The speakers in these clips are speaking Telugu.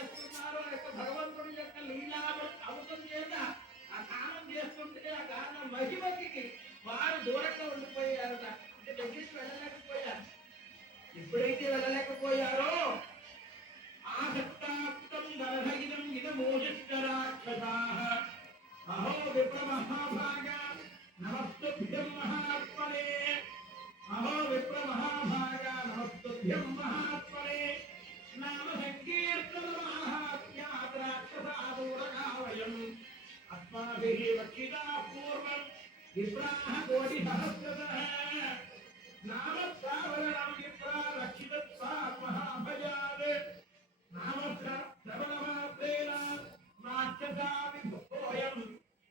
చేస్తున్నారు ఆ యొక్క భగవంతుడి యొక్క లీలా అమృతం చేత ఆ కారణం చేస్తుంటే ఆ కారణం మహిమకి వారు దూరంగా ఉండిపోయారట. అంటే దగ్గరికి వెళ్ళలేకపోయారు. ఎప్పుడైతే వెళ్ళలేకపోయారో ఆసక్తాప్తం నరహైనం ఇదమోజస్కరాక్షసాః అహో విప్ర మహాభాగ నమస్తుభ్యం మహాత్మనే అహో విప్ర మహాభాగ నమస్తుభ్యం మహాత్మనే నామ సంకీర్తన మహాత్మ్యాత్ రాక్షసాదూరగావయం అస్మాభిః రక్షితా పూర్వం విప్రాః కోటి సహస్రతః నామ శ్రావణం విప్రా రక్షితత్వా మహాభయాద్ నామ శ్రవణమాత్రేణ రాక్షసా విభోయం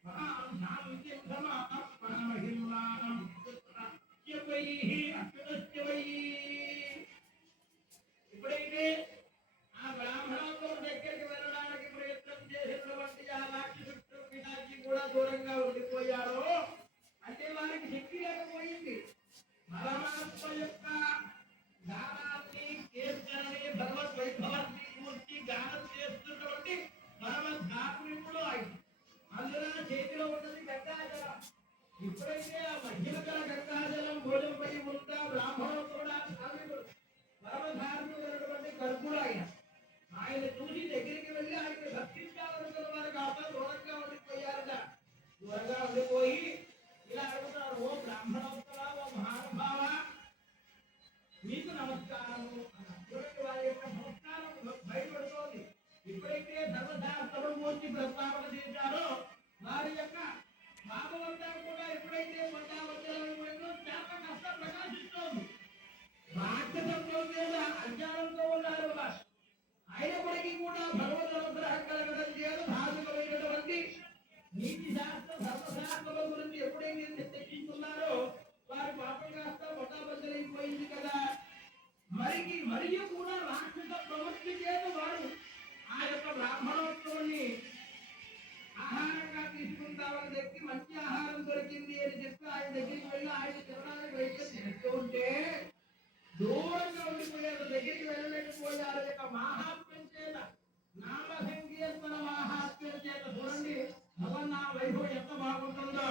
మహాం శాంతిం సమాత్మనమహిమ్నానం అత్యవైః అత్యుదస్యవైః. ఎప్పుడైతే ఆ బ్రాహ్మణంతో దగ్గరికి వెళ్ళడానికి ప్రయత్నం చేసినటువంటి ఆ రాక్షసుడు పితాజీ కూడా దూరంగా ఉండిపోయారో అంటే వారికి శక్తి లేకపోయింది. పరమాత్మ యొక్క గానాన్ని కీర్తనని భగవద్ వైభవాన్ని పూర్తి గానం చేస్తున్నటువంటి పరమధాత్మికుడు ఆయన. అందులో చేతిలో ఉన్నది గంగాజలం. ఎప్పుడైతే ఆ మధ్యమకర గంగాజలం భోజనపై ఉంటా బ్రాహ్మణుడు కూడా ధార్మికుడు పరమధార్మికుడైనటువంటి గర్భుడు ఆయన. ఆయన చూసి దగ్గరికి వెళ్ళి ఆయన భక్షించాలనుకున్న వారు కాస్త దూరంగా ఉండిపోయారట. దూరంగా ఉండిపోయి ఇలా అడుగుతారు, ఓ బ్రాహ్మణోత్తరా, ఓ మహానుభావ, మీకు నమస్కారము అన్నటువంటి వారి యొక్క నమస్కారం బయటపడుతోంది. ఎప్పుడైతే ధర్మశాస్త్రం పూర్తి ప్రస్తావన చేశారో వారి యొక్క భాగవంతా కూడా ఎప్పుడైతే పండావచ్చలో చేత కష్టం ప్రకాశిస్తోంది. రాక్షసంలో మీద అజ్ఞానంతో ఉన్నారు వారు. అయినప్పటికీ కూడా భగవద్ అనుగ్రహం కలగడం చేత ధార్మికమైనటువంటి నీతి శాస్త్ర ధర్మశాస్త్రం గురించి ఎప్పుడైతే చర్చించున్నారో వారి పాపం కాస్త మొట్టమొదలైపోయింది కదా. మరియు కూడా రాక్షస ప్రవృత్తి చేత వారు ఆ యొక్క బ్రాహ్మణోత్సవాన్ని ఆహారంగా తీసుకుంటామని చెప్పి మంచి ఆహారం దొరికింది అని చెప్పి ఆయన దగ్గరికి వెళ్ళి ఆయన తినడానికి ప్రయత్నం చేస్తూ ఉంటే దూరంగా ఉండిపోయారు, దగ్గరికి వెళ్ళలేకపోయారు. యొక్క మహాత్మ్యం చేత నామ సంకీర్తన మహాత్మ్యం చేత చూడండి భగవన్ వైభవం ఎంత బాగుంటుందో.